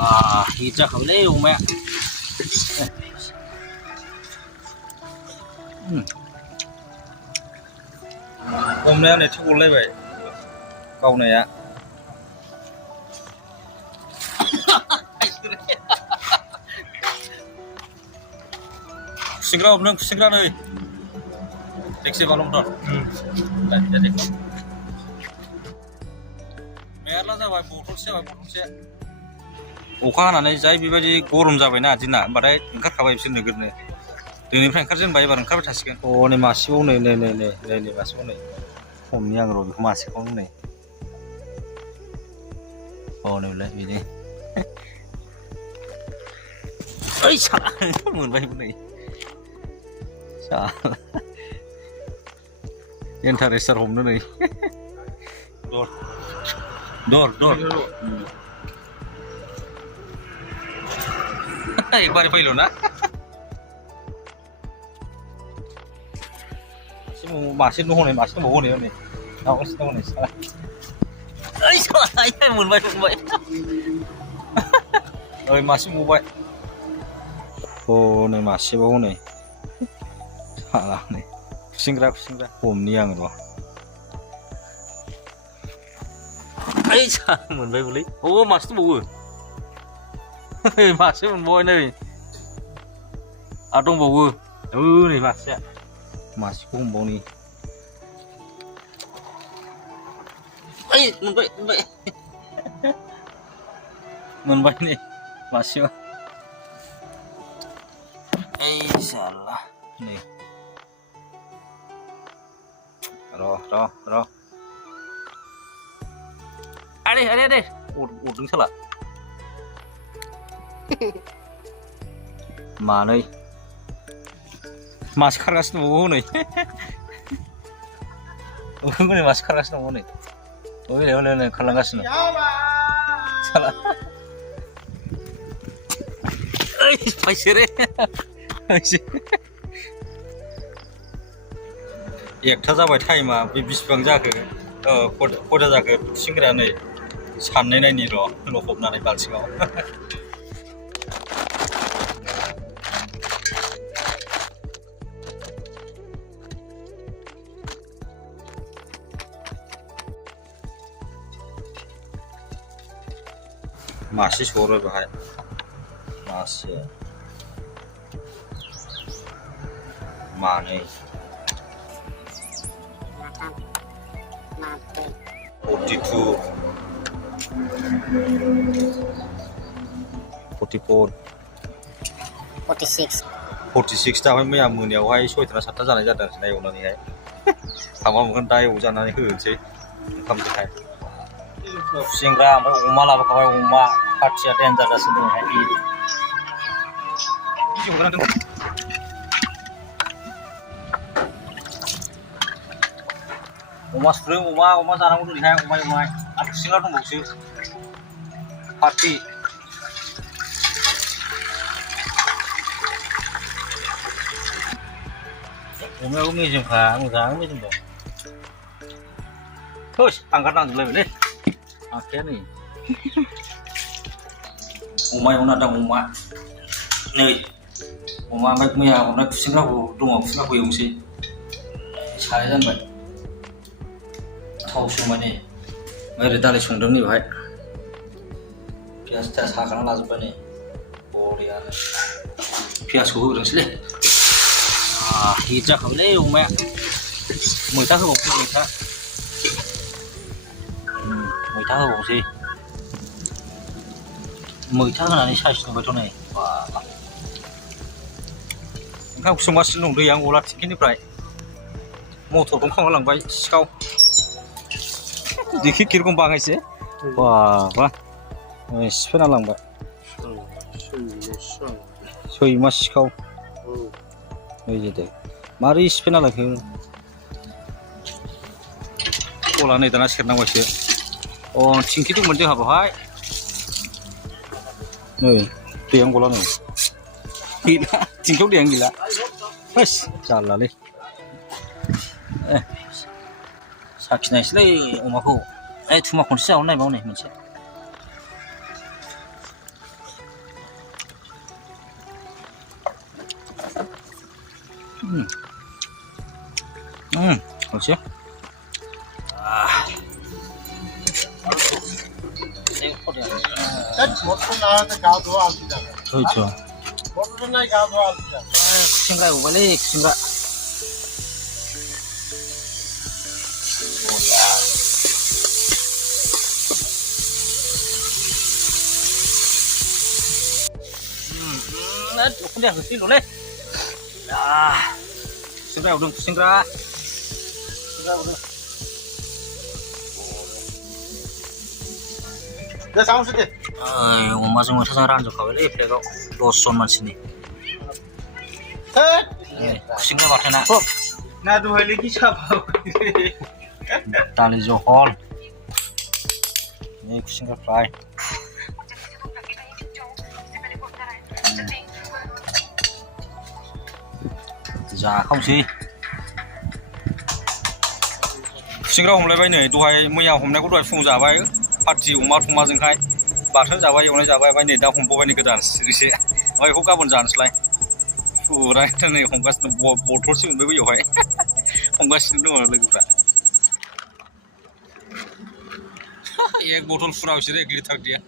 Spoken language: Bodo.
हिट जाखाबायलै अमाया हमनाया नै थगलायबाय गावनाया खुसिंग्रा हमदों खुसिंग्रा नै टेक्सि बालंथर मेरला जाबाय बथलसे जाबाय बथलसे अखा हानानै जाय बेबायदि गरम जाबायना दिना होमबाथाय ओंखारखाबाय बिसोर नोगोरनो दिनैनिफ्राय ओंखारजेनबाय एबार ओंखारबाय थासिगोन नै मासेबाव नै मासेबाव नै हमनि आं र' बेखौ मासेखौनो नै नैलाय बिदि ओइ साला मोनबायबो नै साला इन्टारेस्टार हमनो नै दर एक बार फैल ना मासे दं हनै मासे दंबावो हनै दावगासिनो दं हनै साला ओइ साला मोनबाय ओइ मासे मोनबाय नै मासेबाव नै साला नै खुसिंग्रा हमनि आं र' ओइ साला मोनबायबोलै मासे दंबावो मासे मोनबावबाय नै आरो दंबावो नै मासेया मासेखौ हमबावनि ओइ मोनबाय नै मासेया ओइ साला नै र' आरे अरदों साला मानै मासे खारगासिनो दंबावो नै मासे खारगासिनो दंबावो नै हनै खारलांगासिनो साला ओइ फायसेरे एकथा जाबाय टाइमा बे बिसिबां जाखो खयथा जाखो खुसिंग्राया नै साननाय नायनि र' लखबनानै बाल्थिङाव मासे सरो बेहाय मासे मानै 42 44 46 जाबाय मैया मोनायावहाय 6था ना 7था जानाय जादों आरोना एवनानैहाय थांबा मोनगोन दा एवजानानै होनोसै ओंखामजोंहाय खुसिंग्रा ओमफ्राय अमा लाबोखाबाय अमा पार्टिया देन्जार जासिनो दंहाय अमा सुदों अमा जानांगौ दिनैहाय अमा एवनाय आरो खुसिंग्रा दंबावसो पार्टि अमायाबो मेजेमखा मोजां मेजेम दं थोस आंगारनांजोबलायबायलै आखाया नै अमा एवना दं अमा नै अमा ओमफ्राय मैया हमनाय खुसिंग्राखौ दङ खुसिंग्राखौ एवनोसै साराय जानबाय थाव संबाय ओरै दालि संदों नै बेहाय पियास थियास हाखाना लाजोब्बाय नै बरियानो पियासखौ होग्रोनोसैलै हिट जाखाबायलै अमाया मैथा होबावसै मैथा होबावसै मैथा होनानै साइस नुबायथ' नै ओंखाम संगासिनो दं दैया गला थिंखिनिफ्राय मटर दंखांना लांबाय सिखाव देखि किरकम बाङायसे बा सिफायना लांबाय सैमा सिखाव मारै सिफायना लांखो गला नै दाना सेरनांबायसो थिंखि दंमोन जोंहा बेवहाय नै दैयानो गला नै गैला थिंखियाव दैयानो गैला होस जारलालै साखिनायसैलै अमाखौ थुमा खनसे जाबावनो नायबाव नै मोनसे 그렇지. 그렇죠. 구신가 오발이 구신가. 근데 그때 놀래. 야, 구신가 우동 구신가. 구신가 우동. 내 상수지. 엄마 정말 세상을 안 좋고 왜 이래가 로션 만시니. 구신가 같아나. 나도 할 얘기 잡아. 달리 좀 헐. 네, 구신가 프라이. Dạ không gì. Sinh ra hôm nay bay này đuôi mới nhau hôm nay có đuôi phun giả bay party umat umat jengkai bathau giả bay hôm nay giả bay bay này đã hôm bố bay này cái đàn sih bay hôm qua buồn giàn lại furai thằng này hôm qua botol sih bay bây giờ hay hôm qua sih nó lagi pura एक botol fura sih एक liter dia